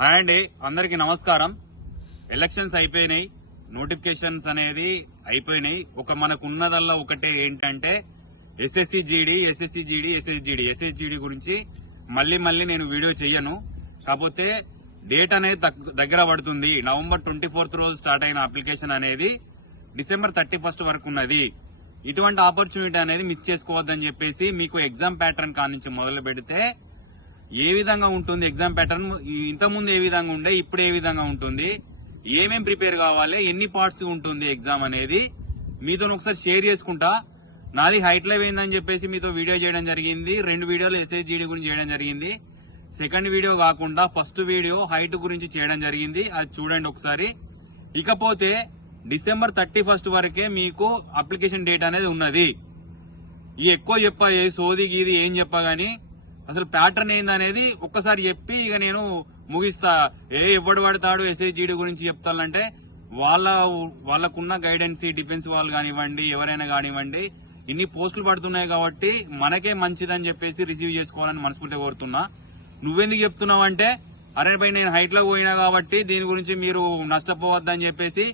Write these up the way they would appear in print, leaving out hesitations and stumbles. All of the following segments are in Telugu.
హాయ్ అండి, అందరికి నమస్కారం. ఎలక్షన్స్ అయిపోయినాయి, నోటిఫికేషన్స్ అనేది అయిపోయినాయి. మనకున్నదల్లా ఒకటే ఏంటంటే ఎస్ఎస్సి జీడీ గురించి మళ్ళీ నేను వీడియో చెయ్యను. కాకపోతే డేట్ అనేది దగ్గర పడుతుంది. నవంబర్ 24 రోజు స్టార్ట్ అయిన అప్లికేషన్ అనేది డిసెంబర్ 31 వరకు ఉన్నది. ఇటువంటి ఆపర్చునిటీ అనేది మిస్ చేసుకోవద్దని చెప్పేసి మీకు ఎగ్జామ్ ప్యాటర్న్ కానించి మొదలు పెడితే ఏ విధంగా ఉంటుంది ఎగ్జామ్ ప్యాటర్న్, ఇంతకుముందు ఏ విధంగా ఉండే, ఇప్పుడు ఏ విధంగా ఉంటుంది, ఏమేం ప్రిపేర్ కావాలి, ఎన్ని పార్ట్స్ ఉంటుంది ఎగ్జామ్ అనేది మీతో ఒకసారి షేర్ చేసుకుంటా. నాది హైట్ లైవ్ అయిందని చెప్పేసి మీతో వీడియో చేయడం జరిగింది. 2 వీడియోలు ఎస్ఎస్జిడి గురించి చేయడం జరిగింది. సెకండ్ వీడియో కాకుండా ఫస్ట్ వీడియో హైట్ గురించి చేయడం జరిగింది, అది చూడండి ఒకసారి. ఇకపోతే డిసెంబర్ 31 వరకే మీకు అప్లికేషన్ డేట్ అనేది ఉన్నది. ఈ ఎక్కువ చెప్పా, ఏ సోది గీది ఏం చెప్పా గానీ అసలు ప్యాటర్న్ ఏందనేది ఒక్కసారి చెప్పి ఇక నేను ముగిస్తా. ఎవడు పడతాడు ఎస్ఎస్జిడి గురించి చెప్తానంటే వాళ్ళకున్న గైడెన్స్, డిఫెన్స్ వాళ్ళు కానివ్వండి, ఎవరైనా కానివ్వండి, ఇన్ని పోస్టులు పడుతున్నాయి కాబట్టి మనకే మంచిదని చెప్పేసి రిసీవ్ చేసుకోవాలని మనస్ఫూర్తిగా కోరుతున్నా. నువ్వెందుకు చెప్తున్నావు అంటే, అరే పై నేను హైట్ లో పోయినా కాబట్టి దీని గురించి మీరు నష్టపోవద్దని చెప్పేసి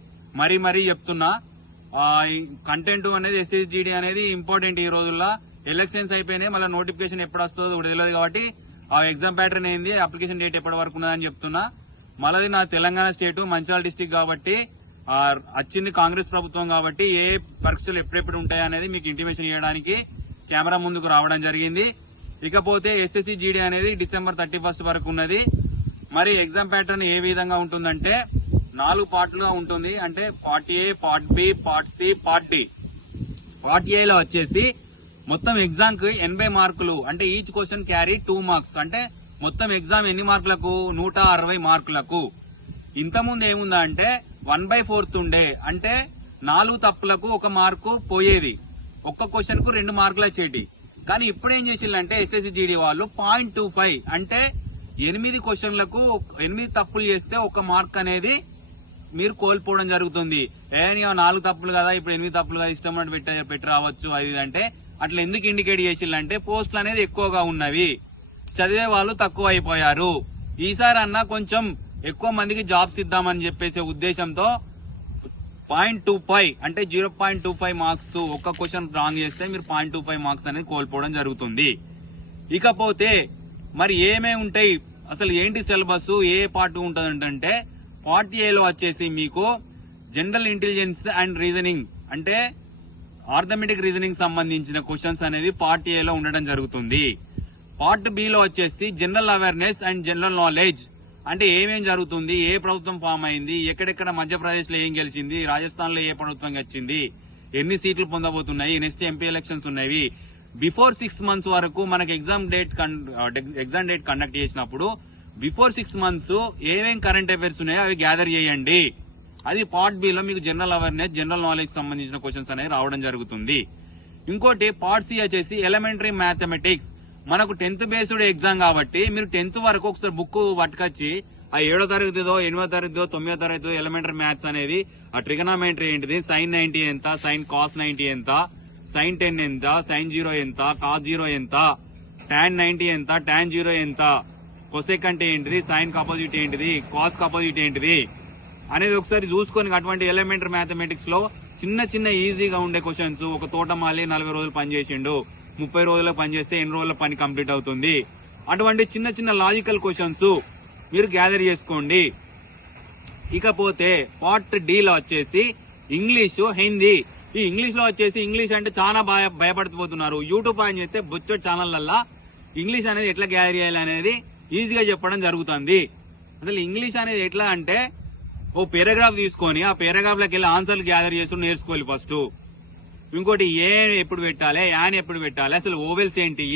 మరీ చెప్తున్నా. కంటెంట్ అనేది ఎస్ఎస్జిడి అనేది ఇంపార్టెంట్. ఈ రోజుల్లో ఎలక్షన్స్ అయిపోయినాయి, మళ్ళీ నోటిఫికేషన్ ఎప్పుడు వస్తుందో తెలియదు కాబట్టి ఆ ఎగ్జామ్ ప్యాటర్న్ ఏంది, అప్లికేషన్ డేట్ ఎప్పటి వరకు ఉన్నదని చెప్తున్నా. మళ్ళీ నా తెలంగాణ స్టేట్ మంచిర్యాల డిస్టిక్ కాబట్టి వచ్చింది కాంగ్రెస్ ప్రభుత్వం కాబట్టి ఏ పరీక్షలు ఎప్పుడెప్పుడు ఉంటాయి అనేది మీకు ఇంటిమేషన్ ఇవ్వడానికి కెమెరా ముందుకు రావడం జరిగింది. ఇకపోతే ఎస్ఎస్సి జీడీ అనేది డిసెంబర్ 31 వరకు ఉన్నది. మరి ఎగ్జామ్ ప్యాటర్న్ ఏ విధంగా ఉంటుందంటే 4 పార్ట్లుగా ఉంటుంది. అంటే part A, part B, part C, part D. Part ఏలో వచ్చేసి మొత్తం ఎగ్జామ్ కి 80 మార్కులు. అంటే ఈచ్ క్వశ్చన్ క్యారీ 2 మార్క్స్. అంటే మొత్తం ఎగ్జామ్ ఎన్ని మార్కులకు? 160 మార్కులకు. ఇంతకుముందు ఏముందా అంటే 1/4 ఉండే. అంటే 4 తప్పులకు 1 మార్కు పోయేది, ఒక్క క్వశ్చన్ కు 2 మార్కులు వచ్చేటి. కానీ ఇప్పుడు ఏం చేసిందంటే ఎస్ఎస్జిడి వాళ్ళు 0.25 అంటే 8 క్వశ్చన్లకు 8 తప్పులు చేస్తే 1 మార్క్ అనేది మీరు కోల్పోవడం జరుగుతుంది. 4 తప్పులు కదా, ఇప్పుడు 8 తప్పులు కదా, ఇష్టం పెట్టి రావచ్చు అది అంటే అట్లా ఎందుకు ఇండికేట్ చేసిందంటే పోస్టులు అనేది ఎక్కువగా ఉన్నవి, చదివే వాళ్ళు తక్కువ అయిపోయారు. ఈసారి అన్నా కొంచెం ఎక్కువ మందికి జాబ్స్ ఇద్దామని చెప్పేసే ఉద్దేశంతో 0.25 అంటే 0.25 మార్క్స్, ఒక్క క్వశ్చన్ రాంగ్ చేస్తే మీరు 0.25 మార్క్స్ అనేది కోల్పోవడం జరుగుతుంది. ఇకపోతే మరి ఏమేమి ఉంటాయి, అసలు ఏంటి సిలబస్, ఏ పార్ట్ ఉంటుందంటే పార్ట్ ఏలో వచ్చేసి మీకు జనరల్ ఇంటెలిజెన్స్ అండ్ రీజనింగ్ అంటే ఆర్థమెటిక్ రీజనింగ్ సంబంధించిన క్వశ్చన్స్ అనేది పార్ట్ ఏలో ఉండడం జరుగుతుంది. పార్ట్ బిలో వచ్చేసి general awareness and general knowledge అంటే ఏమేం జరుగుతుంది, ఏ ప్రభుత్వం ఫామ్ అయింది, ఎక్కడెక్కడ మధ్యప్రదేశ్ లో ఏం గెలిచింది, రాజస్థాన్ లో ఏ ప్రభుత్వం వచ్చింది, ఎన్ని సీట్లు పొందబోతున్నాయి, నెక్స్ట్ ఎంపీ ఎలక్షన్స్ ఉన్నాయి. బిఫోర్ 6 months వరకు మనకు ఎగ్జామ్ డేట్ కండక్ట్ చేసినప్పుడు బిఫోర్ 6 months ఏమేం కరెంట్ అఫైర్స్ ఉన్నాయో అవి గ్యాదర్ చేయండి. అది పార్ట్ బిలో మీకు జనరల్ అవేర్నెస్, జనరల్ నాలెడ్జ్ సంబంధించిన క్వశ్చన్స్ అనేది రావడం జరుగుతుంది. ఇంకోటి పార్ట్ సి వచ్చేసి ఎలిమెంటరీ మ్యాథమెటిక్స్. మనకు 10th బేస్డ్ ఎగ్జామ్ కాబట్టి మీరు 10th వరకు ఒకసారి బుక్ పట్టుకొచ్చి ఆ 7వ తరగతిదో 8వ తరగతిదో 9వ తరగతిదో ఎలిమెంటరీ మ్యాథ్స్ అనేది ఆ ట్రిగనామెట్రీ ఏంటిది, sin 90 ఎంత, sin cos 90 ఎంత, sin 10 ఎంత, sin 0 ఎంత, cos 0 ఎంత, tan 90 ఎంత, tan 0 ఎంత, కొసెక్ అంటే ఏంటిది, సైన్ కాపోజిట్ ఏంటిది, కాస్ కాపోజిట్ ఏంటిది అనేది ఒకసారి చూసుకొని అటువంటి ఎలిమెంటరీ మ్యాథమెటిక్స్ లో చిన్న ఈజీగా ఉండే క్వశ్చన్స్. ఒక తోటమాలి 40 రోజులు పని చేసిండు, 30 రోజుల్లో పని చేస్తే ఎన్ని రోజుల్లో పని కంప్లీట్ అవుతుంది, అటువంటి చిన్న లాజికల్ క్వశ్చన్స్ మీరు గ్యాదర్ చేసుకోండి. ఇకపోతే పార్ట్ డి లో వచ్చేసి ఇంగ్లీషు, హిందీ. ఈ ఇంగ్లీష్ లో వచ్చేసి ఇంగ్లీష్ అంటే చాలా భయపడిపోతున్నారు. యూట్యూబ్ అని చెప్తే బొచ్చడి ఛానళ్లల్లా ఇంగ్లీష్ అనేది ఎట్లా గ్యాదర్ చేయాలి అనేది ఈజీగా చెప్పడం జరుగుతుంది. అసలు ఇంగ్లీష్ అనేది ఎట్లా అంటే ఓ పేరాగ్రాఫ్ తీసుకొని ఆ పేరాగ్రాఫ్ లోకి వెళ్ళి ఆన్సర్లు గ్యాదర్ చేసి నేర్చుకోవాలి ఫస్ట్. ఇంకోటి ఏ ఎప్పుడు పెట్టాలి, యాన్ ఎప్పుడు పెట్టాలి, అసలు ఓవెల్స్ ఏంటి,